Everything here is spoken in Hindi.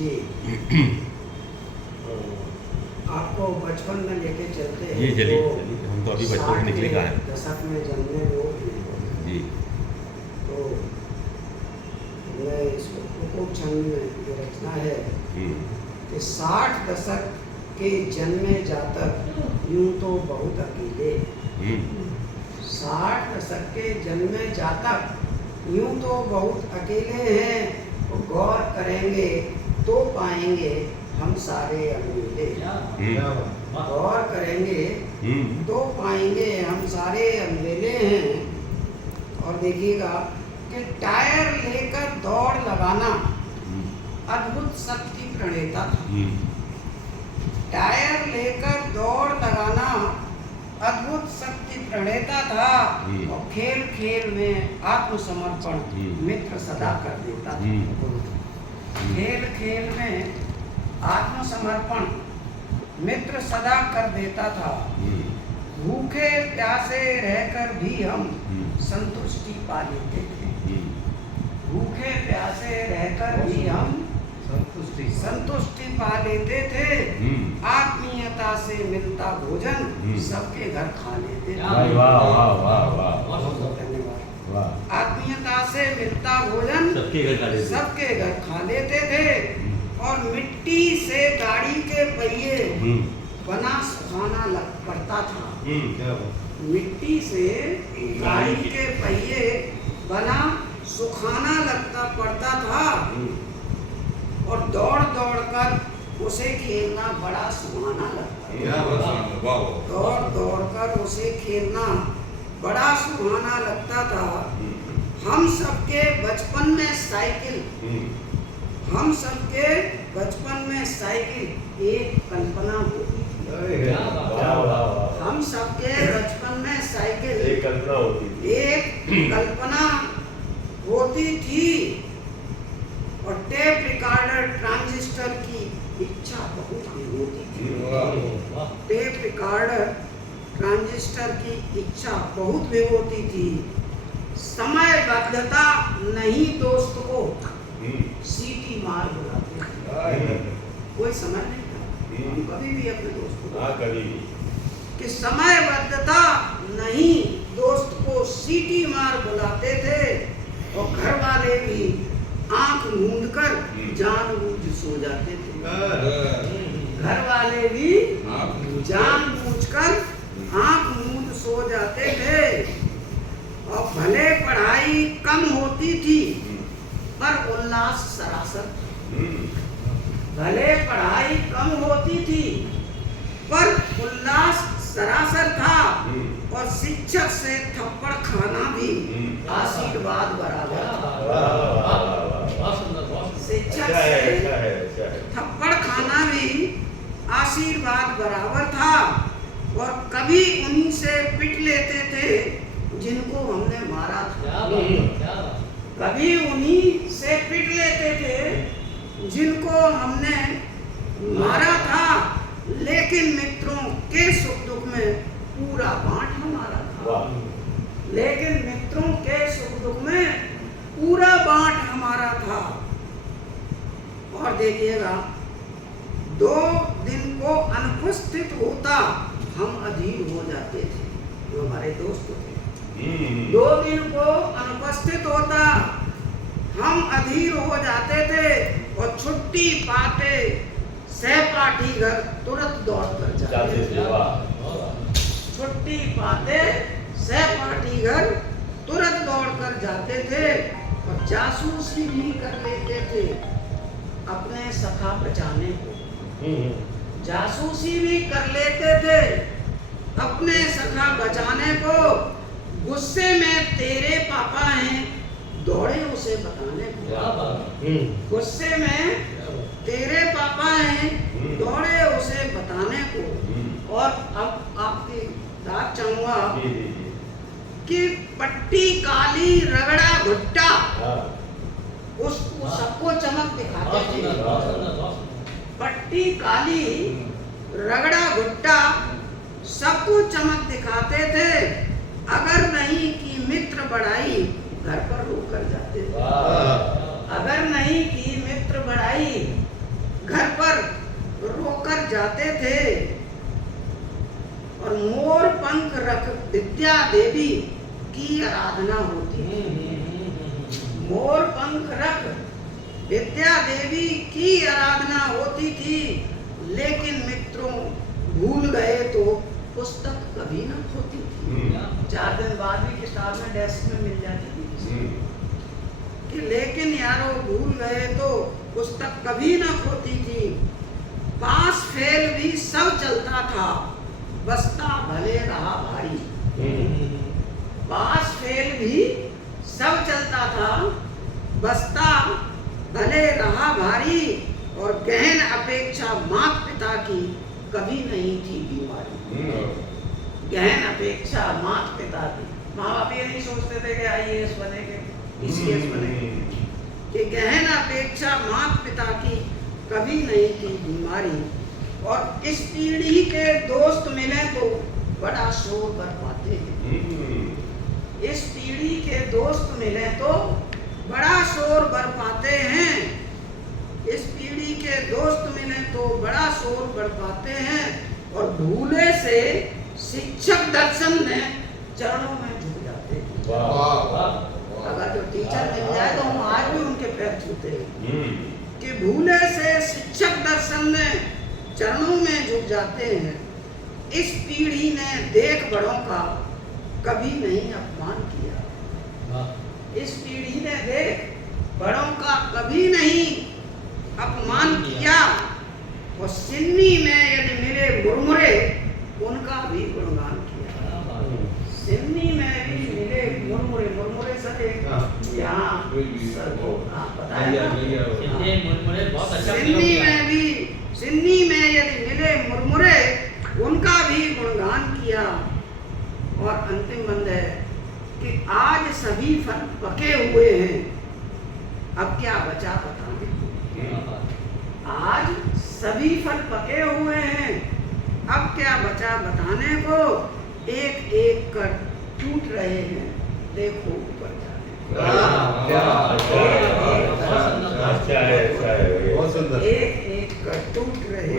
जी आपको बचपन में लेके चलते हैं। जी चलिए चलिए, हम तो अभी बचपन से निकले कहाँ हैं। दशक में जन्मे लोग हैं। जी तो मैं इसको कुकुट छंद में जो रचना है कि 60 दशक के जन्मे जातक यूं तो बहुत अकेले। 60 दशक के जन्मे जातक यूं तो बहुत अकेले हैं। तो गौर करेंगे तो पाएंगे हम सारे अकेले। गौर करेंगे तो पाएंगे हम सारे अकेले हैं। और देखिएगा कि टायर लेकर दौड़ लगाना अद्भुत शक्ति प्रणेता था। टायर लेकर दौड़ लगाना अद्भुत शक्ति प्रणेता था। और खेल खेल में आत्मसमर्पण मित्र सदा कर देता था। खेल खेल में आत्मसमर्पण मित्र सदा कर देता था। भूखे प्यासे रहकर भी हम संतुष्टि पा लेते थे। भूखे प्यासे रहकर भी हम संतुष्टि पा लेते थे। आत्मीयता से मिलता भोजन सबके घर खा लेते थे। धन्यवाद। आत्मीयता से मिलता भोजन सबके घर खा लेते थे। और मिट्टी से गाड़ी के पहिए बना सुखाना लग पड़ता था। मिट्टी से गाड़ी के पहिए बना सुखाना लगता पड़ता था। और दौड़ दौड़ कर उसे खेलना बड़ा सुहाना लगता। दौड़ दौड़ कर उसे खेलना बड़ा सुहाना लगता था। हम सबके बचपन में साइकिल हम सबके बचपन में साइकिल एक कल्पना होती थी। हम सबके बचपन में साइकिल एक कल्पना होती थी। और टेप रिकॉर्डर ट्रांजिस्टर की इच्छा बहुत भी होती थी। टेप रिकॉर्डर ट्रांजिस्टर की इच्छा बहुत भी होती थी। समयबद्धता नहीं दोस्त को सीटी मार बुलाते थे। कोई समय नहीं था। हम कभी भी अपने दोस्त को कि समयबद्धता नहीं दोस्त को सीटी मार बुलाते थे। और घर वाले भी आंख मूंदकर जानबूझ सो जाते थे। घर वाले भी जानबूझकर आंख मूंद सो जाते थे। और भले पढ़ाई कम होती थी पर उल्लास सरासर। भले पढ़ाई कम होती थी पर उल्लास सरासर था। और शिक्षक से थप्पड़ खाना भी आशीर्वाद बराबर था। शिक्षक से थप्पड़ खाना भी आशीर्वाद बराबर था। और कभी उन्हीं से पिट लेते थे जिनको हमने मारा था। कभी उन्हीं से पिट लेते थे जिनको हमने मारा था। लेकिन मित्रों के सुख दुख में पूरा बांट हमारा था। लेकिन मित्रों के सुख दुख में पूरा बांट हमारा था। और देखिएगा 2 दिन को अनुपस्थित होता हम अधीर हो जाते थे। जो हमारे दोस्त थे 2 दिन को अनुपस्थित होता हम अधीर हो जाते थे। और छुट्टी पाते सहपाठी घर तुरंत दौड़ कर जाते थे। छुट्टी पाते सहपाठी घर तुरंत दौड़ कर जाते थे। और जासूसी भी कर लेते थे अपने सखा बचाने को। जासूसी भी कर लेते थे अपने सखा बचाने को। गुस्से में तेरे पापा हैं दौड़े उसे बताने को। गुस्से में तेरे पापा हैं दौड़े उसे बताने को। और अब आपकी बात चाहूंगा कि पट्टी काली रगड़ा भुट्टा उसको सबको चमक दिखाते थे। पट्टी काली रगड़ा भुट्टा सबको चमक दिखाते थे। अगर नहीं की मित्र बढ़ाई घर पर रोक कर जाते थे। अगर नहीं की मित्र बढ़ाई घर पर रोकर जाते थे और मोर पंख रख विद्या देवी की आराधना होती थी। मोर पंख रख विद्या देवी की आराधना होती थी, लेकिन मित्रों भूल गए तो पुस्तक कभी न खोती थी। 4 दिन बाद भी किताब में डेस्क में मिल जाती थी कि लेकिन यारो भूल गए तो पुस्तक कभी न खोती थी। पास फेल भी सब चलता था, बस्ता भले रहा भारी। पास फेल भी सब चलता था, बस्ता भले रहा भारी। और गहन अपेक्षा माता पिता की कभी नहीं थी बीमारी। गहन अपेक्षा माता पिता की, माँ बाप ये नहीं सोचते थे कि IAS बनेंगे, PCS बनेंगे, कि गहन अपेक्षा माता पिता की कभी नहीं थी बीमारी। और इस पीढ़ी के दोस्त मिले तो बड़ा शोर बरपाते हैं। इस पीढ़ी के दोस्त मिले तो बड़ा शोर बरपाते हैं। इस पीढ़ी के दोस्त मिले तो बड़ा शोर बरपाते हैं। और भूले से शिक्षक दर्शन में चरणों में झुक जाते हैं। अगर जो टीचर मिल जाए तो हम आज भी उनके पैर छूते हैं कि भूले से शिक्षक दर्शन में चरणों में झुक जाते हैं। इस पीढ़ी ने देख बड़ों का कभी नहीं अपमान किया। इस पीढ़ी ने देख बड़ों का कभी नहीं अपमान किया। और सिन्नी में यदि मिले मुरमुरे उनका भी गुणगान किया। सिन्नी में भी मिले मुरमुरे, मुरमुरे सर यहाँ सर को बताया। सिन्नी में यदि मिले मुरमुरे उनका भी गुणगान किया। और अंतिम बंद है कि आज सभी फल पके हुए हैं, अब क्या बचा बताने। आज सभी फल पके हुए हैं, अब क्या बचा बताने को। एक एक कर टूट रहे हैं, देखो ऊपर जाने। एक एक कर टूट रहे हैं,